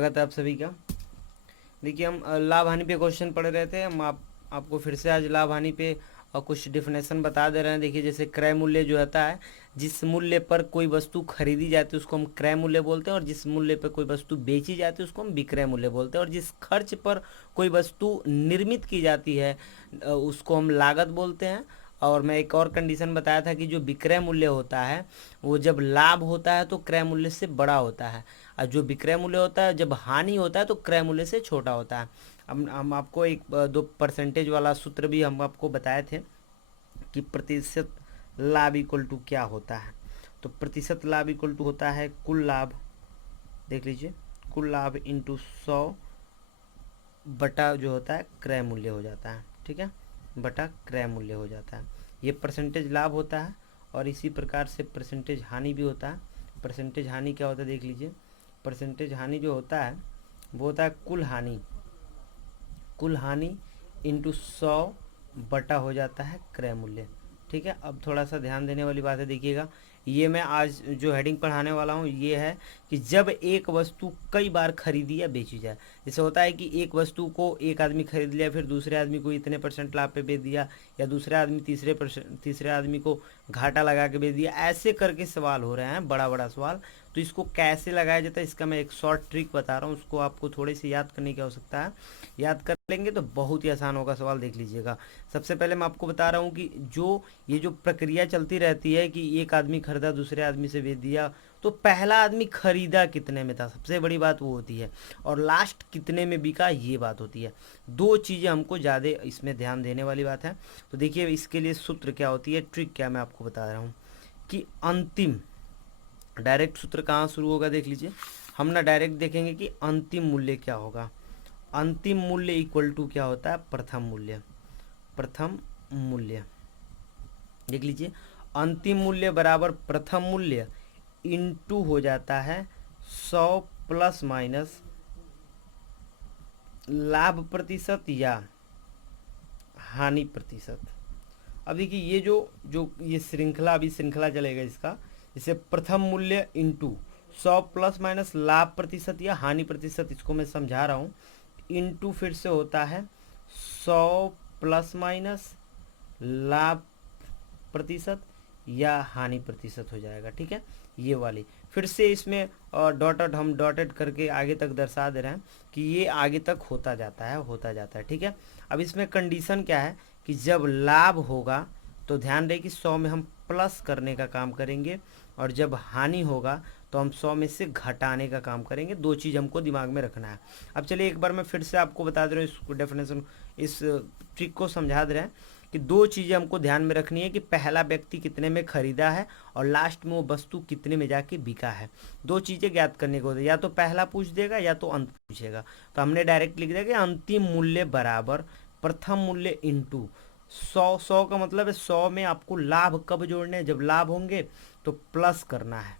स्वागत है आप सभी का। देखिए हम लाभ हानि पे क्वेश्चन पढ़ रहे थे। हम आपको फिर से आज लाभ हानि पे कुछ डिफिनेशन बता दे रहे हैं। देखिए जैसे क्रय मूल्य जो होता है, जिस मूल्य पर कोई वस्तु खरीदी जाती है उसको हम क्रय मूल्य बोलते हैं, और जिस मूल्य पर कोई वस्तु बेची जाती है उसको हम विक्रय मूल्य बोलते हैं, और जिस खर्च पर कोई वस्तु निर्मित की जाती है उसको हम लागत बोलते हैं। और मैं एक और कंडीशन बताया था कि जो विक्रय मूल्य होता है वो जब लाभ होता है तो क्रय मूल्य से बड़ा होता है, और जो विक्रय मूल्य होता है जब हानि होता है तो क्रय मूल्य से छोटा होता है। हम आपको एक दो परसेंटेज वाला सूत्र भी हम आपको बताए थे कि प्रतिशत लाभ इक्वल टू क्या होता है। तो प्रतिशत लाभ इक्वल टू होता है कुल लाभ, देख लीजिए, कुल लाभ इंटू 100 बटा जो होता है क्रय मूल्य हो जाता है, ठीक है, बटा क्रय मूल्य हो जाता है। ये परसेंटेज लाभ होता है, और इसी प्रकार से परसेंटेज हानि भी होता है। परसेंटेज हानि क्या होता है देख लीजिए, परसेंटेज हानि जो होता है वो होता है कुल हानि, कुल हानि इंटू 100 बटा हो जाता है क्रय मूल्य, ठीक है। अब थोड़ा सा ध्यान देने वाली बात है, देखिएगा, ये मैं आज जो हेडिंग पढ़ाने वाला हूँ ये है कि जब एक वस्तु कई बार खरीदी या बेची जाए। जैसे होता है कि एक वस्तु को एक आदमी खरीद लिया, फिर दूसरे आदमी को इतने परसेंट लाभ पे बेच दिया, या दूसरे आदमी तीसरे आदमी को घाटा लगा के बेच दिया, ऐसे करके सवाल हो रहे हैं, बड़ा बड़ा सवाल। तो इसको कैसे लगाया जाता है इसका मैं एक शॉर्ट ट्रिक बता रहा हूँ, उसको आपको थोड़ी सी याद करने की आवश्यकता है। याद कर लेंगे तो बहुत ही आसान होगा सवाल, देख लीजिएगा। सबसे पहले मैं आपको बता रहा हूँ कि ये जो प्रक्रिया चलती रहती है कि एक आदमी खरीदा दूसरे आदमी से बेच दिया, तो पहला आदमी खरीदा कितने में था, सबसे बड़ी बात वो होती है, और लास्ट कितने में बिका ये बात होती है। दो चीज़ें हमको ज़्यादा इसमें ध्यान देने वाली बात है। तो देखिए इसके लिए सूत्र क्या होती है, ट्रिक क्या, मैं आपको बता रहा हूँ कि अंतिम डायरेक्ट सूत्र कहाँ शुरू होगा, देख लीजिए। हम ना डायरेक्ट देखेंगे कि अंतिम मूल्य क्या होगा। अंतिम मूल्य इक्वल टू क्या होता है, प्रथम मूल्य। प्रथम मूल्य, देख लीजिए, अंतिम मूल्य बराबर प्रथम मूल्य इनटू हो जाता है 100 प्लस माइनस लाभ प्रतिशत या हानि प्रतिशत। अब देखिए ये जो जो ये श्रृंखला, अभी श्रृंखला चलेगा इसका, जैसे प्रथम मूल्य इंटू 100 प्लस माइनस लाभ प्रतिशत या हानि प्रतिशत, इसको मैं समझा रहा हूँ। इंटू फिर से होता है 100 प्लस माइनस लाभ प्रतिशत या हानि प्रतिशत हो जाएगा, ठीक है, ये वाली। फिर से इसमें डॉटेड, हम डॉटेड करके आगे तक दर्शा दे रहे हैं कि ये आगे तक होता जाता है, होता जाता है, ठीक है। अब इसमें कंडीशन क्या है कि जब लाभ होगा तो ध्यान रहे कि 100 में हम प्लस करने का काम करेंगे, और जब हानि होगा तो हम 100 में से घटाने का काम करेंगे। दो चीज़ हमको दिमाग में रखना है। अब चलिए एक बार मैं फिर से आपको बता दे रहा हूँ इस डेफिनेशन, इस ट्रिक को समझा दे रहे हैं कि दो चीज़ें हमको ध्यान में रखनी है कि पहला व्यक्ति कितने में खरीदा है और लास्ट में वो वस्तु कितने में जाके बिका है। दो चीज़ें ज्ञात करने को होती है, या तो पहला पूछ देगा या तो अंत पूछेगा। तो हमने डायरेक्ट लिख दिया कि अंतिम मूल्य बराबर प्रथम मूल्य इंटू 100। 100 का मतलब है 100 में आपको लाभ कब जोड़ने हैं, जब लाभ होंगे तो प्लस करना है,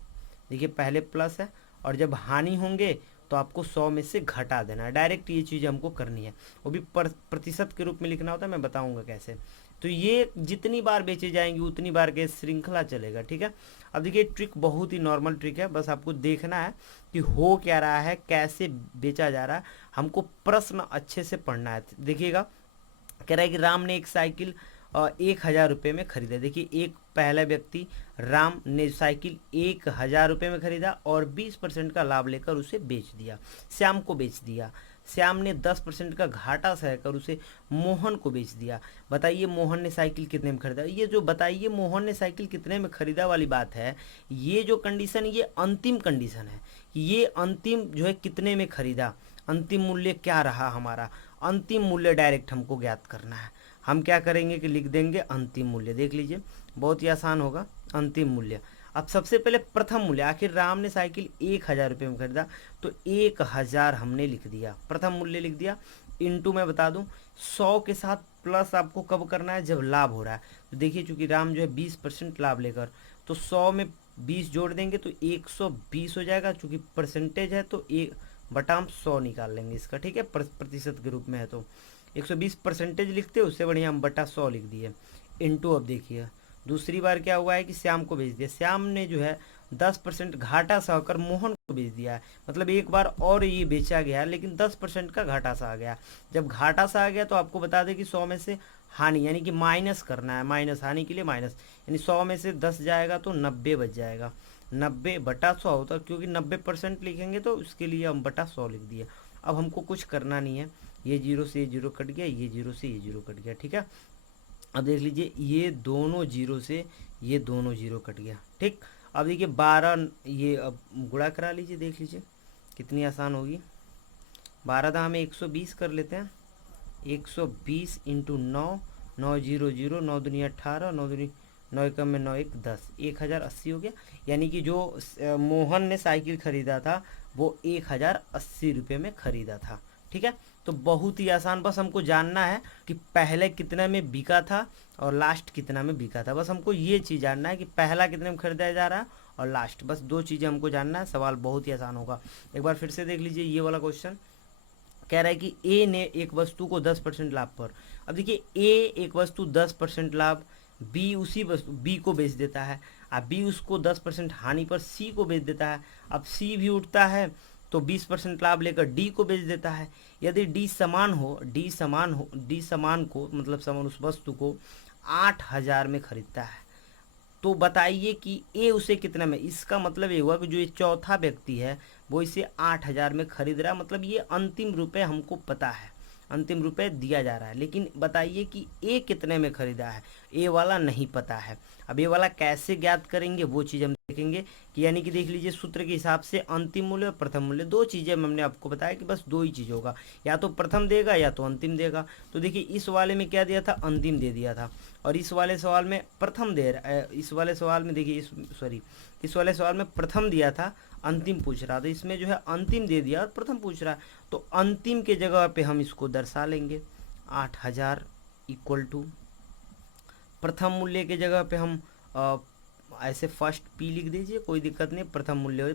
देखिए पहले प्लस है, और जब हानि होंगे तो आपको 100 में से घटा देना है। डायरेक्ट ये चीज़ हमको करनी है, वो भी प्रतिशत के रूप में लिखना होता है, मैं बताऊंगा कैसे। तो ये जितनी बार बेचे जाएंगी उतनी बार के श्रृंखला चलेगा, ठीक है। अब देखिए ट्रिक बहुत ही नॉर्मल ट्रिक है, बस आपको देखना है कि हो क्या रहा है, कैसे बेचा जा रहा है, हमको प्रश्न अच्छे से पढ़ना है। देखिएगा, कह रहा है कि राम ने एक साइकिल 1,000 रुपये में खरीदा। देखिए एक पहला व्यक्ति राम ने साइकिल 1,000 रुपये में खरीदा और 20% का लाभ लेकर उसे बेच दिया, श्याम को बेच दिया। श्याम ने 10% का घाटा सहकर उसे मोहन को बेच दिया। बताइए मोहन ने साइकिल कितने में खरीदा। ये जो बताइए मोहन ने साइकिल कितने में खरीदा वाली बात है, ये जो कंडीशन, ये अंतिम कंडीशन है। ये अंतिम जो है कितने में खरीदा, अंतिम मूल्य क्या रहा हमारा, अंतिम मूल्य डायरेक्ट हमको ज्ञात करना है। हम क्या करेंगे कि लिख देंगे अंतिम मूल्य, देख लीजिए बहुत ही आसान होगा। अंतिम मूल्य, अब सबसे पहले प्रथम मूल्य, आखिर राम ने साइकिल 1,000 रुपये में खरीदा तो 1,000 हमने लिख दिया, प्रथम मूल्य लिख दिया। इंटू मैं बता दूं 100 के साथ प्लस आपको कब करना है, जब लाभ हो रहा है। तो देखिए चूंकि राम जो है 20% लाभ लेकर, तो 100 में 20 जोड़ देंगे तो 120 हो जाएगा। चूंकि परसेंटेज है तो एक बटा हम 100 निकाल लेंगे इसका, ठीक है, प्रतिशत के रूप में है तो 120 परसेंटेज लिखते, उससे बढ़िया हम बटा 100 लिख दिए। इंटू अब देखिए दूसरी बार क्या हुआ है कि श्याम को भेज दिया। श्याम ने जो है 10% घाटा सा होकर मोहन को बेच दिया है। मतलब एक बार और ये बेचा गया लेकिन 10% का घाटा सा आ गया। जब घाटा सा आ गया तो आपको बता दें कि 100 में से हानि यानी कि माइनस करना है, माइनस हानि के लिए माइनस, यानी 100 में से 10 जाएगा तो 90 बच जाएगा। 90/100 होता है, क्योंकि 90% लिखेंगे तो उसके लिए हम बटा 100 लिख दिए। अब हमको कुछ करना नहीं है, ये जीरो से ये जीरो कट गया, ये जीरो से ये जीरो कट गया, ठीक है। अब देख लीजिए ये दोनों जीरो से ये दोनों जीरो कट गया, ठीक। अब देखिए 12, ये अब गुणा करा लीजिए, देख लीजिए कितनी आसान होगी। 12 दाम में 120 कर लेते हैं, 120 इंटू 9, 900, 9 दूनी 18, 9 दूनी 9 एकम में 9 1 10, 1080 हो गया। यानी कि जो मोहन ने साइकिल खरीदा था वो 1080 रुपये में खरीदा था, ठीक है। तो बहुत ही आसान, बस हमको जानना है कि पहले कितने में बिका था और लास्ट कितना में बिका था। बस हमको ये चीज़ जानना है कि पहला कितने में खरीदा जा रहा है और लास्ट, बस दो चीज़ें हमको जानना है। सवाल बहुत ही आसान होगा। एक बार फिर से देख लीजिए ये वाला क्वेश्चन। कह रहा है कि ए ने एक वस्तु को 10% लाभ पर, अब देखिए ए एक वस्तु 10% लाभ, बी उसी वस्तु बी को बेच देता है, अब बी उसको 10% हानि पर सी को बेच देता है। अब सी भी उठता है तो 20% लाभ लेकर डी को बेच देता है। यदि डी समान हो, डी समान को मतलब समान उस वस्तु को 8,000 में खरीदता है, तो बताइए कि ए उसे कितना में। इसका मतलब ये हुआ कि जो ये चौथा व्यक्ति है वो इसे 8,000 में खरीद रहा है। मतलब ये अंतिम रुपए हमको पता है, अंतिम रुपए दिया जा रहा है, लेकिन बताइए कि ए कितने में खरीदा है, ए वाला नहीं पता है। अब ए वाला कैसे ज्ञात करेंगे वो चीज़ हम देखेंगे कि यानी कि देख लीजिए सूत्र के हिसाब से अंतिम मूल्य और प्रथम मूल्य, दो चीज़ें हमने आपको बताया कि बस दो ही चीज़ होगा, या तो प्रथम देगा या तो अंतिम देगा। तो देखिए इस वाले में क्या दिया था, अंतिम दे दिया था, और इस वाले सवाल में प्रथम दे रहा, इस वाले सवाल में देखिए इस वाले सवाल में प्रथम दिया था, अंतिम पूछ रहा था, इसमें जो है अंतिम दे दिया और प्रथम पूछ रहा है। तो अंतिम के जगह पे हम इसको दर्शा लेंगे 8,000 इक्वल टू, प्रथम मूल्य के जगह पे हम ऐसे फर्स्ट पी लिख दीजिए, कोई दिक्कत नहीं, प्रथम मूल्य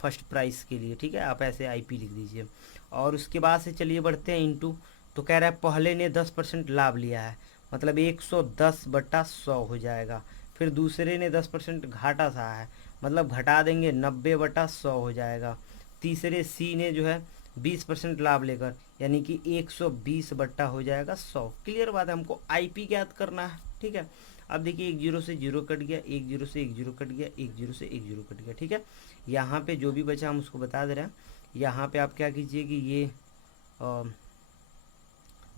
फर्स्ट प्राइस के लिए, ठीक है, आप ऐसे IP लिख दीजिए। और उसके बाद से चलिए बढ़ते हैं इंटू। तो कह रहा है पहले ने 10% लाभ लिया है, मतलब 110/100 हो जाएगा। फिर दूसरे ने 10% घाटा सहा है, मतलब घटा देंगे 90/100 हो जाएगा। तीसरे सी ने जो है 20% लाभ लेकर, यानी कि 120 हो जाएगा 100। क्लियर बात है, हमको IP ज्ञात करना है, ठीक है। अब देखिए एक जीरो से जीरो कट गया, एक जीरो से एक जीरो कट गया, एक जीरो से एक जीरो कट गया, ठीक है। यहाँ पे जो भी बचा हम उसको बता दे रहे हैं। यहाँ पे आप क्या कीजिए कि ये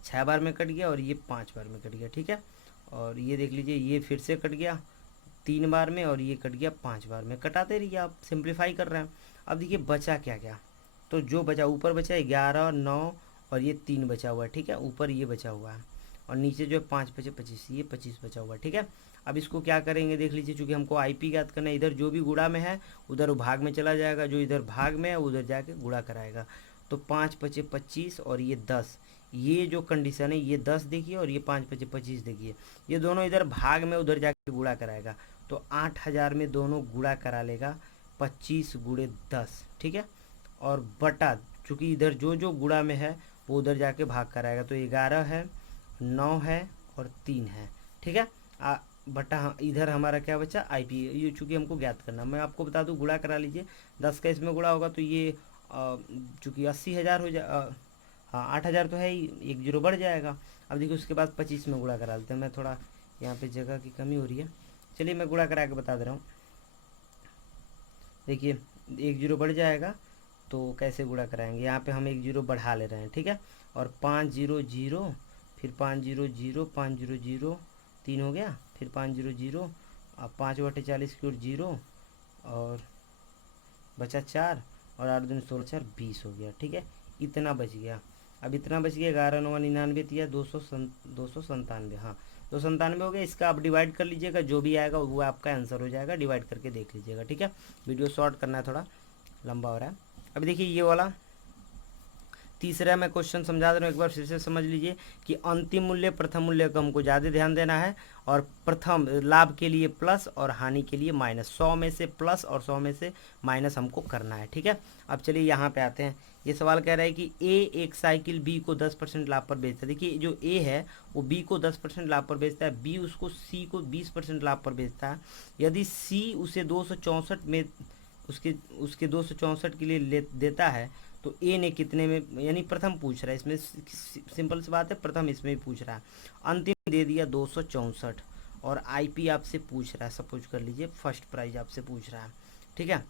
6 बार में कट गया और ये 5 बार में कट गया, ठीक है। और ये देख लीजिए ये फिर से कट गया 3 बार में और ये कट गया 5 बार में। कटाते रहिए, आप सिंप्लीफाई कर रहे हैं। अब देखिए बचा क्या क्या, तो जो बचा ऊपर बचा 11, 9 और ये 3 बचा हुआ है, ठीक है। ऊपर ये बचा हुआ है और नीचे जो है 5 बचे 25, ये 25 बचा हुआ है, ठीक है। अब इसको क्या करेंगे देख लीजिए, चूँकि हमको IP ज्ञात करना है, इधर जो भी गुणा में है उधर भाग में चला जाएगा, जो इधर भाग में है उधर जाके गुणा कराएगा। तो 5 बचे 25 और ये 10, ये जो कंडीशन है ये 10 देखिए और ये 5 बचे 25 देखिए, ये दोनों इधर भाग में उधर जाके गुणा कराएगा। तो 8,000 में दोनों गुणा करा लेगा 25 गुणे 10, ठीक है। और बटा, चूँकि इधर जो जो गुणा में है वो उधर जाके भाग कराएगा, तो 11 है, 9 है और 3 है, ठीक है। बटा इधर हमारा क्या बचा IP, ये चूँकि हमको ज्ञात करना, मैं आपको बता दूं गुणा करा लीजिए, 10 का इसमें गुणा होगा तो ये चूँकि 80,000 हो जाए, हाँ 8,000 तो है ही, एक जीरो बढ़ जाएगा। अब देखिए उसके बाद 25 में गुणा करा लेते हैं, मैं थोड़ा यहाँ पे जगह की कमी हो रही है, चलिए मैं गुणा करा के बता दे रहा हूँ। देखिए एक जीरो बढ़ जाएगा, तो कैसे गुणा कराएंगे, यहाँ पे हम एक जीरो बढ़ा ले रहे हैं, ठीक है। और 5 0 0, फिर 5 0 0, 5 0 0, 3 हो गया, फिर 5 0 0, अब 5/40 की ओर 0 और बचा 4 और 8 दूनी 16, 4 20 हो गया, ठीक है। इतना बच गया, अब इतना बच गया 11 9 99 दिया 297, हाँ 297 हो गया। इसका आप डिवाइड कर लीजिएगा, जो भी आएगा वो आपका आंसर हो जाएगा, डिवाइड करके देख लीजिएगा, ठीक है। वीडियो शॉर्ट करना है, थोड़ा लंबा हो रहा है। अभी देखिए ये वाला तीसरा मैं क्वेश्चन समझा दे रहा हूँ, एक बार फिर से समझ लीजिए कि अंतिम मूल्य प्रथम मूल्य को हमको ज़्यादा ध्यान देना है, और प्रथम लाभ के लिए प्लस और हानि के लिए माइनस, 100 में से प्लस और 100 में से माइनस हमको करना है। ठीक है, अब चलिए यहाँ पे आते हैं। ये सवाल कह रहा है कि ए एक साइकिल बी को 10% लाभ पर बेचता है। देखिए जो ए है वो बी को 10% लाभ पर बेचता है, बी उसको सी को 20% लाभ पर बेचता है। यदि सी उसे 264 में उसके उसके 264 के लिए देता है, तो ए ने कितने में, यानी प्रथम पूछ रहा है इसमें, सिंपल सी बात है, प्रथम इसमें ही पूछ रहा है। अंतिम दे दिया 264, और आईपी आपसे पूछ रहा है, सपोज कर लीजिए फर्स्ट प्राइज आपसे पूछ रहा है। ठीक है,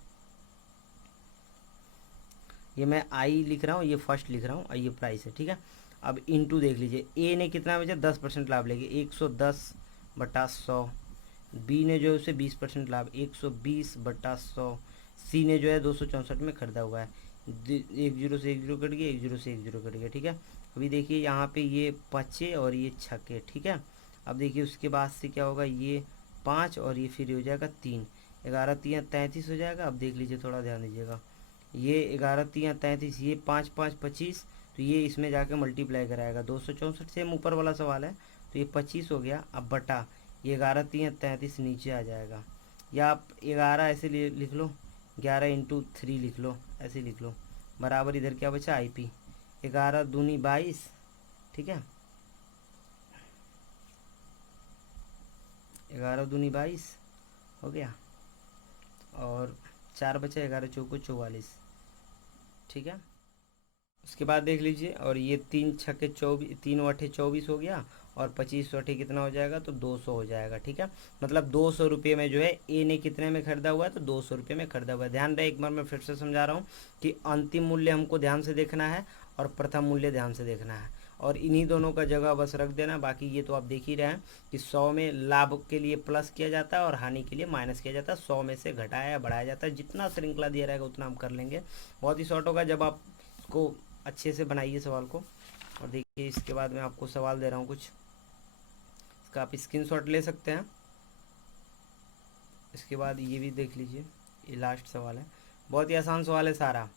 ये मैं आई लिख रहा हूँ, ये फर्स्ट लिख रहा हूँ, और ये प्राइस है। ठीक है, अब इनटू देख लीजिए, ए ने कितना बेचा, 10% लाभ लेके 110/100, बी ने जो है उसे 20% लाभ 120/100, सी ने जो है 264 में खरीदा हुआ है। 1 0 से 1 0 कट गया, 1 0 से 1 0 कट गया। ठीक है, अभी देखिए यहाँ पे ये 5 और ये 6। ठीक है, अब देखिए उसके बाद से क्या होगा, ये 5 और ये फिर हो जाएगा 3, 11 3 33 हो जाएगा। अब देख लीजिए, थोड़ा ध्यान दीजिएगा, ये 11 3 33, ये 5 5 25, तो ये इसमें जाके मल्टीप्लाई कराएगा 264, सेम ऊपर वाला सवाल है, तो ये 25 हो गया। अब बटा ये 11 3 33 नीचे आ जाएगा, या आप 11 ऐसे लिख लो, 11 × 3 लिख लो, ऐसे लिख लो, बराबर इधर क्या बचा, आईपी 11 दूनी 22। ठीक है, 11 दूनी 22 हो गया, और 4 बचा, 11 चौको 44। ठीक है, उसके बाद देख लीजिए, और ये 3 छक्के 24, 3 8 24 हो गया, और 25 8 कितना हो जाएगा, तो 200 हो जाएगा। ठीक है, मतलब 200 रुपये में जो है ए ने कितने में खरीदा हुआ है, तो 200 रुपये में खरीदा हुआ है। ध्यान रहे, एक बार मैं फिर से समझा रहा हूँ कि अंतिम मूल्य हमको ध्यान से देखना है और प्रथम मूल्य ध्यान से देखना है, और इन्हीं दोनों का जगह बस रख देना। बाकी ये तो आप देख ही रहे हैं कि 100 में लाभ के लिए प्लस किया जाता है और हानि के लिए माइनस किया जाता है, 100 में से घटाया या बढ़ाया जाता है, जितना श्रृंखला दिया रहेगा उतना हम कर लेंगे। बहुत ही शॉर्ट होगा, जब आप इसको अच्छे से बनाइए सवाल को। और देखिए इसके बाद मैं आपको सवाल दे रहा हूँ कुछ, इसका आप स्क्रीनशॉट ले सकते हैं। इसके बाद ये भी देख लीजिए, ये लास्ट सवाल है, बहुत ही आसान सवाल है सारा।